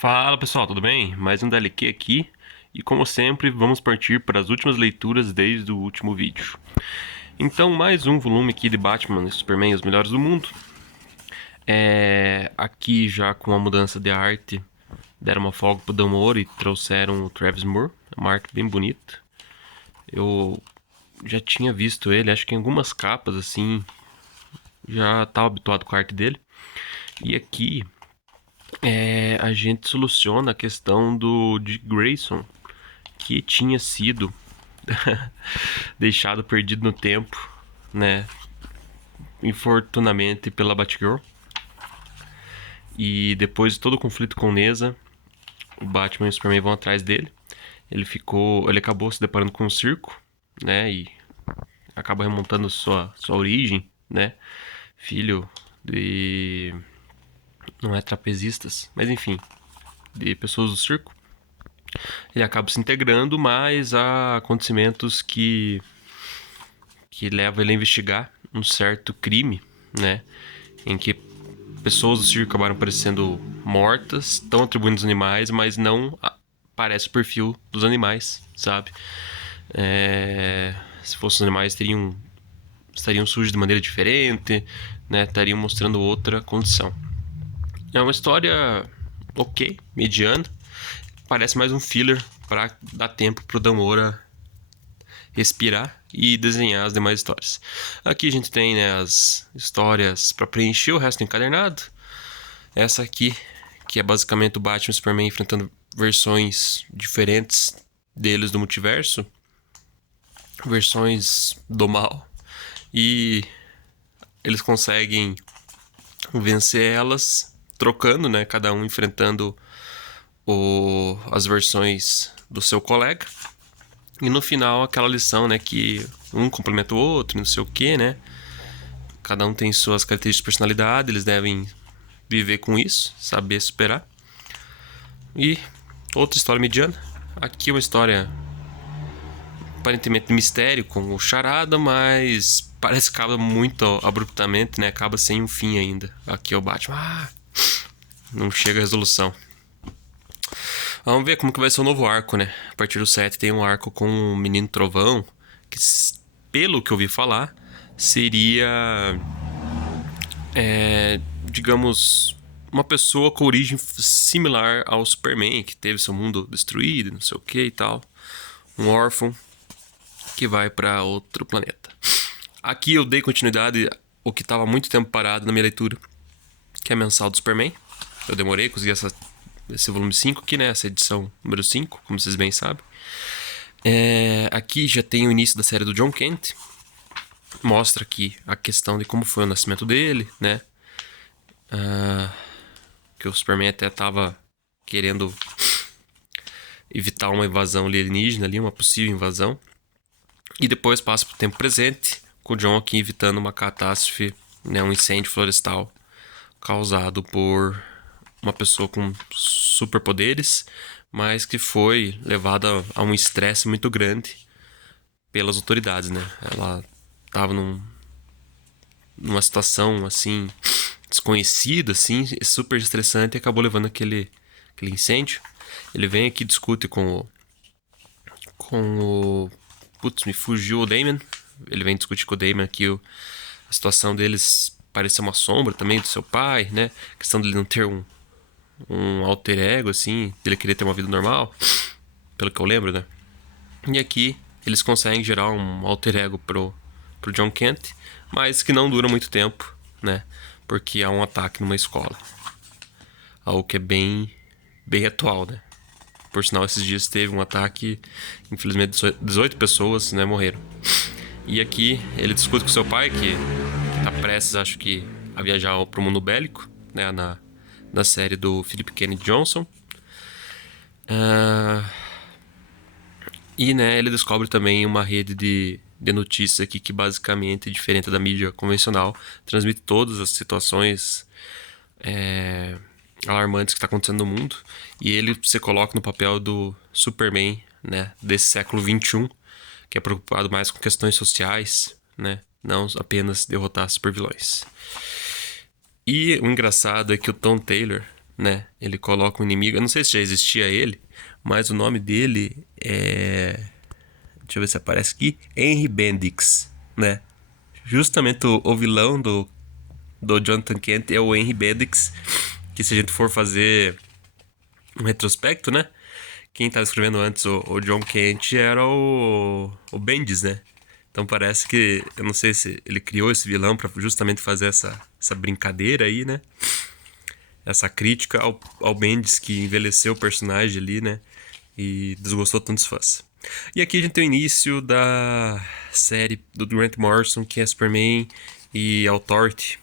Fala pessoal, tudo bem? Mais um DLQ aqui e como sempre vamos partir para as últimas leituras desde o último vídeo. Então mais um volume aqui de Batman e Superman, os melhores do mundo. Aqui já com a mudança de arte, deram uma folga pro Dan Mora e trouxeram o Travis Moore, uma arte bem bonita. Eu já tinha visto ele, acho que em algumas capas assim, já estava habituado com a arte dele. E aqui a gente soluciona a questão do Dick Grayson, que tinha sido deixado perdido no tempo, né? Infortunadamente pela Batgirl. E depois de todo o conflito com Neza, o Batman e o Superman vão atrás dele. Ele acabou se deparando com um circo, né? E acaba remontando sua origem, né? Filho de... não é trapezistas, mas enfim, de pessoas do circo. Ele acaba se integrando, mas há acontecimentos que levam ele a investigar um certo crime, né? Em que pessoas do circo acabaram parecendo mortas, estão atribuindo os animais, mas não parece o perfil dos animais, sabe? Se fossem os animais, estariam sujos de maneira diferente, né? Estariam mostrando outra condição. É uma história ok, mediana. Parece mais um filler para dar tempo pro Dan Mora respirar e desenhar as demais histórias. Aqui a gente tem, né, as histórias para preencher o resto do encadernado. Essa aqui, que é basicamente o Batman e o Superman enfrentando versões diferentes deles do multiverso, versões do mal, e eles conseguem vencer elas trocando, né, cada um enfrentando as versões do seu colega. E no final aquela lição, né, que um complementa o outro, não sei o que, né? Cada um tem suas características de personalidade, eles devem viver com isso, saber superar. E outra história mediana. Aqui uma história aparentemente de mistério com o Charada, mas parece que acaba muito abruptamente, né? Acaba sem um fim ainda. Aqui é o Batman. Não chega a resolução. Vamos ver como que vai ser o novo arco, né? A partir do 7 tem um arco com o Menino Trovão, que pelo que eu ouvi falar, seria... digamos, uma pessoa com origem similar ao Superman, que teve seu mundo destruído, não sei o que e tal. Um órfão que vai para outro planeta. Aqui eu dei continuidade ao que estava muito tempo parado na minha leitura, que é a mensal do Superman. Eu demorei a conseguir esse volume 5 aqui, né? Essa edição número 5, como vocês bem sabem. Aqui já tem o início da série do John Kent. Mostra aqui a questão de como foi o nascimento dele, né? Que o Superman até estava querendo evitar uma invasão alienígena ali, uma possível invasão. E depois passa para o tempo presente, com o John aqui evitando uma catástrofe, né, um incêndio florestal causado por uma pessoa com superpoderes, mas que foi levada a um estresse muito grande pelas autoridades, né? Ela estava numa situação assim desconhecida, assim, super estressante, e acabou levando aquele incêndio. Ele vem aqui, discute com o putz, me fugiu o Damian. Ele vem discutir com o Damian aqui a situação deles parecer uma sombra também do seu pai, né? A questão dele não ter um alter ego, assim, dele querer ter uma vida normal, pelo que eu lembro, né? E aqui eles conseguem gerar um alter ego pro John Kent, mas que não dura muito tempo, né? Porque há um ataque numa escola. Algo que é bem atual, né? Por sinal, esses dias teve um ataque, infelizmente 18 pessoas, né, morreram. E aqui ele discute com seu pai, que tá prestes, acho que, a viajar pro mundo bélico, né, na série do Philip Kennedy Johnson. E, né, ele descobre também uma rede de notícias aqui que basicamente, diferente da mídia convencional, transmite todas as situações alarmantes que está acontecendo no mundo. E ele se coloca no papel do Superman, né, desse século XXI, que é preocupado mais com questões sociais, né, não apenas derrotar supervilões. E o engraçado é que o Tom Taylor, né? Ele coloca um inimigo. Eu não sei se já existia ele, mas o nome dele é. Deixa eu ver se aparece aqui. Henry Bendix, né? Justamente o vilão do Jonathan Kent é o Henry Bendix. Que se a gente for fazer um retrospecto, né? Quem estava escrevendo antes, o John Kent, era o Bendis, né? Então parece que, eu não sei se ele criou esse vilão para justamente fazer essa brincadeira aí, né? Essa crítica ao Bendis, que envelheceu o personagem ali, né? E desgostou tantos fãs. E aqui a gente tem o início da série do Grant Morrison, que é Superman e Authority.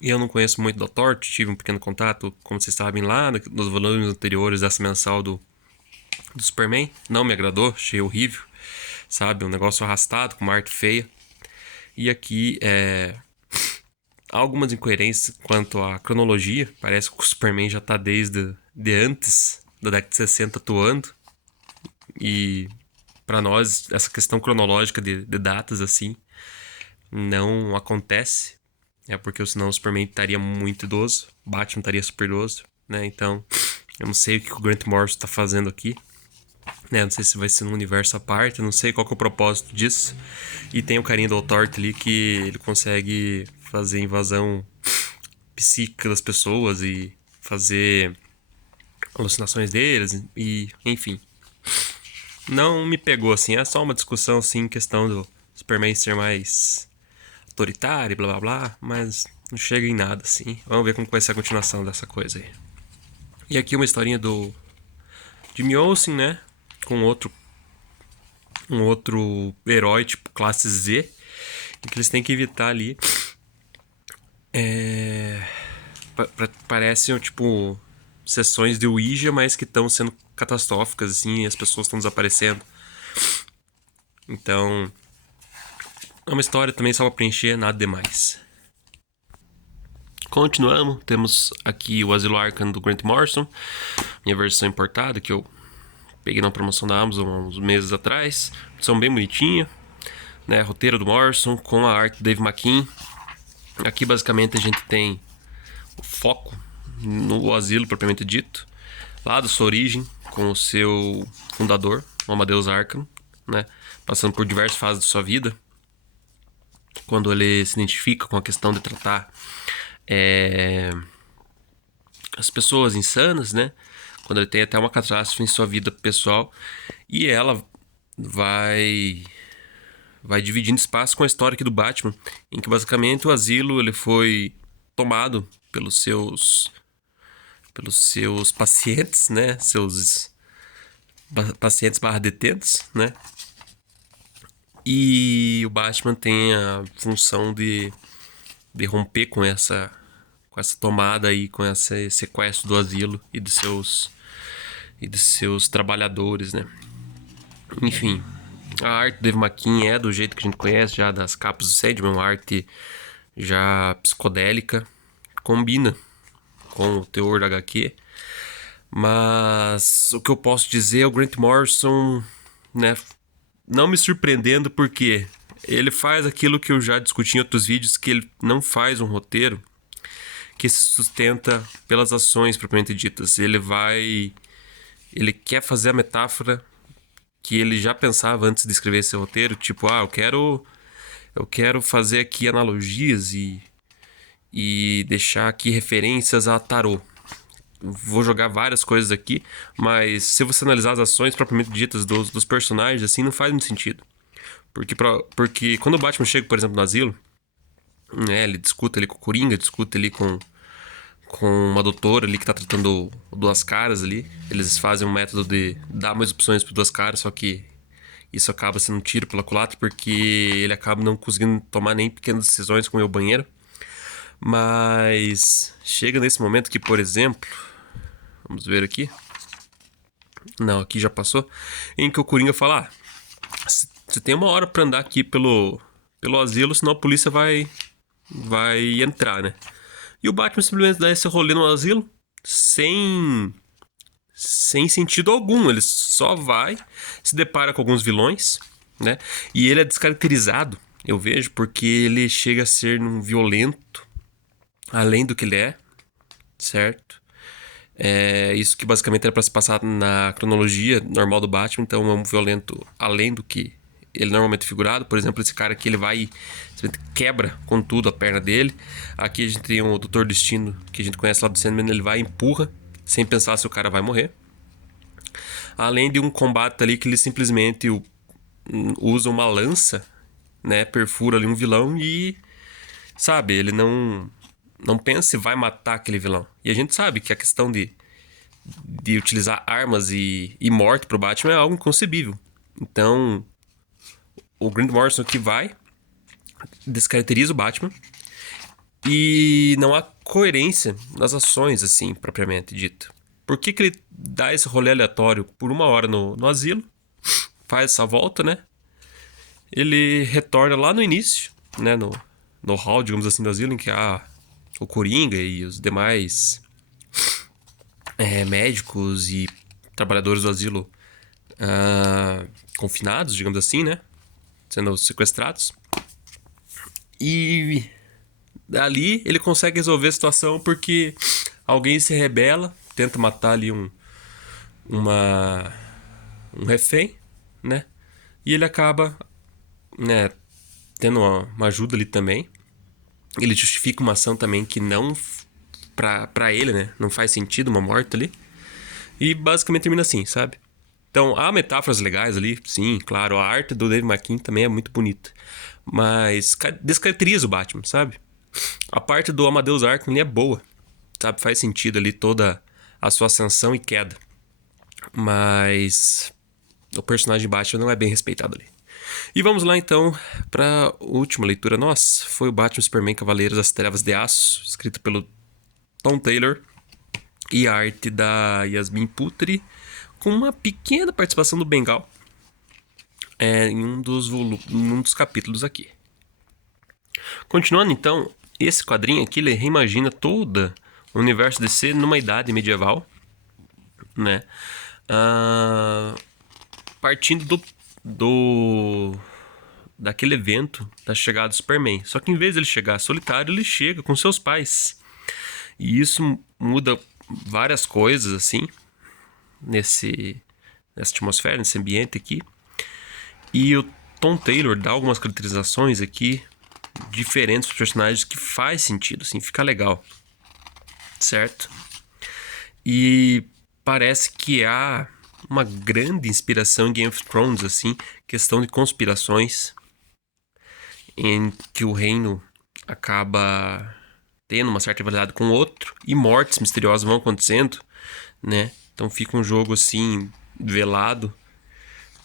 E eu não conheço muito do Authority, tive um pequeno contato, como vocês sabem, lá nos volumes anteriores dessa mensal do Superman. Não me agradou, achei horrível, sabe? Um negócio arrastado, com uma arte feia. E aqui há algumas incoerências quanto à cronologia. Parece que o Superman já tá desde antes da década de 60 atuando. E para nós, essa questão cronológica de datas assim não acontece. É porque senão o Superman estaria muito idoso, Batman estaria super idoso, né? Então, eu não sei o que o Grant Morrison tá fazendo aqui, né? Não sei se vai ser num universo à parte, não sei qual que é o propósito disso. E tem o carinha do Authority ali que ele consegue fazer invasão psíquica das pessoas e fazer alucinações deles e enfim. Não me pegou assim, é só uma discussão assim, questão do Superman ser mais autoritário, blá blá blá, mas não chega em nada assim. Vamos ver como vai ser a continuação dessa coisa aí. E aqui uma historinha do Jimmy Olsen, né? Com um outro herói tipo classe Z, em que eles têm que evitar ali. Parecem tipo sessões de Ouija, mas que estão sendo catastróficas assim, e as pessoas estão desaparecendo. Então, é uma história também só pra preencher, nada demais. Continuamos, temos aqui o Asilo Arkham do Grant Morrison, minha versão importada, que eu peguei na promoção da Amazon há uns meses atrás. São bem bonitinha, né? Roteiro do Morrison com a arte do Dave McKean. Aqui basicamente a gente tem o foco no asilo propriamente dito, lá da sua origem, com o seu fundador, o Amadeus Arkham, né? Passando por diversas fases de sua vida, quando ele se identifica com a questão de tratar as pessoas insanas, né? Quando ele tem até uma catástrofe em sua vida pessoal, e ela vai dividindo espaço com a história aqui do Batman, em que basicamente o asilo ele foi tomado pelos seus pacientes, né? Seus pacientes barra detentos, né? E o Batman tem a função de romper com essa tomada aí, com esse sequestro do asilo e de seus trabalhadores, né? Enfim, a arte do Dave McKean é do jeito que a gente conhece já das capas do Sandman, uma arte já psicodélica, combina com o teor da HQ. Mas o que eu posso dizer é o Grant Morrison, né, não me surpreendendo, porque ele faz aquilo que eu já discuti em outros vídeos, que ele não faz um roteiro que se sustenta pelas ações propriamente ditas. Ele quer fazer a metáfora que ele já pensava antes de escrever esse roteiro, tipo, eu quero fazer aqui analogias e deixar aqui referências a tarô. Vou jogar várias coisas aqui, mas se você analisar as ações propriamente ditas dos personagens, assim, não faz muito sentido. Porque quando o Batman chega, por exemplo, no asilo, né, ele discute ali com o Coringa, discute ali com uma doutora ali que tá tratando Duas Caras ali. Eles fazem um método de dar mais opções pro Duas Caras, só que isso acaba sendo um tiro pela culatra, porque ele acaba não conseguindo tomar nem pequenas decisões como ir ao banheiro. Mas chega nesse momento que, por exemplo, vamos ver aqui. Não, aqui já passou. Em que o Coringa fala: você tem uma hora pra andar aqui pelo asilo, senão a polícia vai entrar, né? E o Batman simplesmente dá esse rolê no asilo sem sentido algum. Ele só vai, se depara com alguns vilões, né? E ele é descaracterizado, eu vejo, porque ele chega a ser um violento, além do que ele é, certo? Isso que basicamente era pra se passar na cronologia normal do Batman, então é um violento além do que ele normalmente é figurado. Por exemplo, esse cara aqui, ele vai, simplesmente quebra com tudo a perna dele. Aqui a gente tem o Doutor Destino, que a gente conhece lá do Sandman, ele vai e empurra, sem pensar se o cara vai morrer. Além de um combate ali que ele simplesmente usa uma lança, né, perfura ali um vilão e, sabe, ele não pensa se vai matar aquele vilão. E a gente sabe que a questão de utilizar armas e morte pro Batman é algo inconcebível. Então, o Grant Morrison que vai, descaracteriza o Batman e não há coerência nas ações, assim, propriamente dito. Por que ele dá esse rolê aleatório por uma hora no asilo, faz essa volta, né? Ele retorna lá no início, né? No hall, digamos assim, do asilo, em que há o Coringa e os demais médicos e trabalhadores do asilo confinados, digamos assim, né? Sendo sequestrados. E ali ele consegue resolver a situação porque alguém se rebela, tenta matar ali um refém, né? E ele acaba, né, tendo uma ajuda ali também. Ele justifica uma ação também que não, pra ele, né, não faz sentido uma morte ali. E basicamente termina assim, sabe? Então, há metáforas legais ali, sim, claro. A arte do Dave McKean também é muito bonita. Mas descaracteriza o Batman, sabe? A parte do Amadeus Arkham ali é boa, sabe? Faz sentido ali toda a sua ascensão e queda. Mas o personagem Batman não é bem respeitado ali. E vamos lá então para a última leitura nossa. Foi o Batman Superman Cavaleiros das Trevas de Aço, escrito pelo Tom Taylor e a arte da Yasmin Putri, com uma pequena participação do Bengal em um dos capítulos aqui. Continuando então, esse quadrinho aqui ele reimagina todo o universo DC numa idade medieval, né? Partindo daquele evento da chegada do Superman. Só que em vez de ele chegar solitário, ele chega com seus pais. E isso muda várias coisas, assim, nessa atmosfera, nesse ambiente aqui. E o Tom Taylor dá algumas caracterizações aqui diferentes dos personagens que faz sentido, assim, fica legal. Certo? E parece que há uma grande inspiração em Game of Thrones, assim, questão de conspirações em que o reino acaba tendo uma certa rivalidade com o outro e mortes misteriosas vão acontecendo, né? Então fica um jogo assim velado,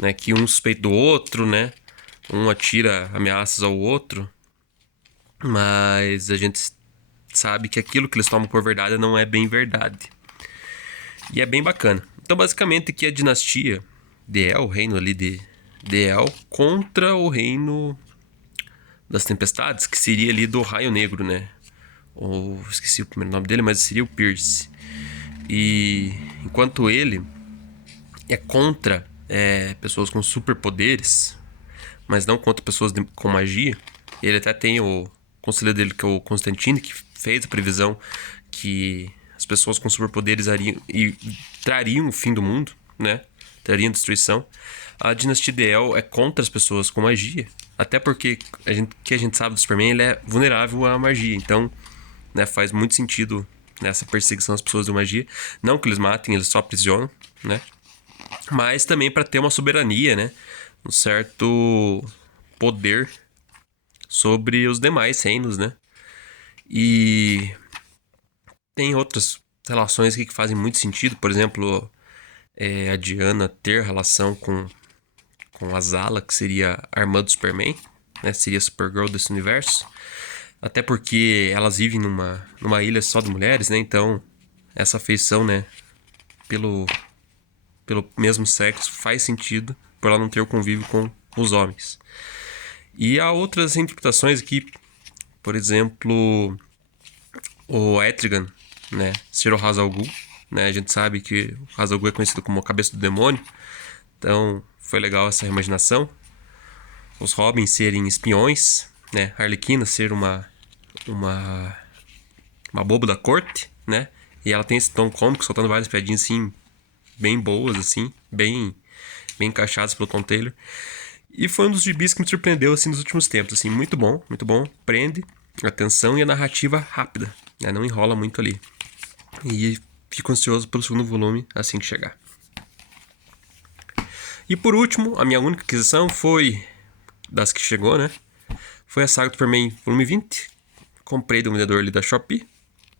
né? Que um suspeita do outro, né? Um atira ameaças ao outro, mas a gente sabe que aquilo que eles tomam por verdade não é bem verdade. E é bem bacana. Então basicamente aqui a dinastia de El, o reino ali de El, contra o reino das tempestades, que seria ali do Raio Negro, né? Ou esqueci o primeiro nome dele, mas seria o Pierce. E enquanto ele é contra pessoas com superpoderes, mas não contra pessoas com magia, ele até tem o conselheiro dele, que é o Constantine, que fez a previsão que as pessoas com superpoderes trariam o fim do mundo, né? Trariam destruição. A dinastia de El é contra as pessoas com magia, até porque a gente sabe do Superman, ele é vulnerável à magia, então, né, faz muito sentido nessa perseguição às pessoas de magia. Não que eles matem, eles só aprisionam, né? Mas também para ter uma soberania, né? Um certo poder sobre os demais reinos, né? E tem outras relações aqui que fazem muito sentido. Por exemplo, a Diana ter relação com a Zala, que seria a irmã do Superman, né? Seria a Supergirl desse universo. Até porque elas vivem numa ilha só de mulheres, né? Então, essa afeição, né? Pelo mesmo sexo faz sentido por ela não ter o convívio com os homens. E há outras interpretações aqui, por exemplo, o Etrigan, né, ser o Ra's al Ghul, né? A gente sabe que o Ra's al Ghul é conhecido como a cabeça do demônio, então foi legal essa imaginação. Os Robins serem espiões, né? A Arlequina ser uma boba da corte, né? E ela tem esse tom cômico, soltando várias piadinhas, assim, bem boas, assim, bem encaixadas pelo Tom Taylor. E foi um dos gibis que me surpreendeu, assim, nos últimos tempos, assim, muito bom, prende a atenção e a narrativa rápida, né? Não enrola muito ali. E fico ansioso pelo segundo volume assim que chegar. E por último, a minha única aquisição foi, das que chegou, né? Foi a saga do Superman volume 20. Comprei do vendedor ali da Shopee.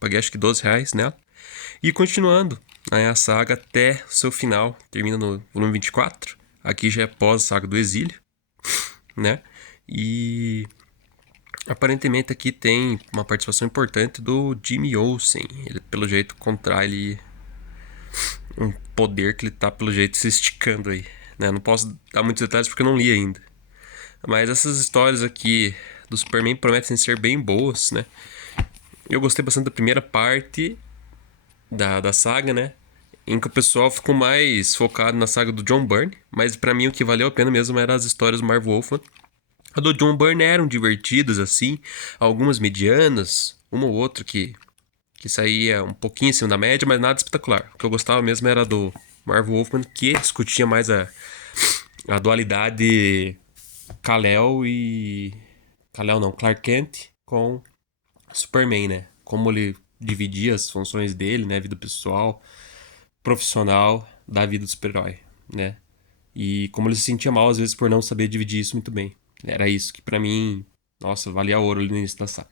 Paguei acho que R$12 nela. E continuando a saga até o seu final. Termina no volume 24. Aqui já é pós saga do exílio, né? E aparentemente aqui tem uma participação importante do Jimmy Olsen. Ele, pelo jeito, contrai um poder que ele tá, pelo jeito, se esticando aí, né? Não posso dar muitos detalhes porque eu não li ainda. Mas essas histórias aqui do Superman prometem ser bem boas, né? Eu gostei bastante da primeira parte da saga, né? Em que o pessoal ficou mais focado na saga do John Byrne. Mas pra mim o que valeu a pena mesmo eram as histórias do Marv Wolfman. A do John Byrne eram divertidas, assim. Algumas medianas. Uma ou outra que saía um pouquinho acima da média, mas nada espetacular. O que eu gostava mesmo era do Marv Wolfman, que discutia mais a dualidade Kal-El e... Kal-El não, Clark Kent com Superman, né? Como ele dividia as funções dele, né? Vida pessoal, profissional, da vida do super-herói, né? E como ele se sentia mal às vezes por não saber dividir isso muito bem. Era isso que pra mim, nossa, valia ouro ali no início da saga.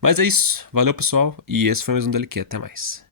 Mas é isso. Valeu, pessoal. E esse foi mais um Deliquê. Até mais.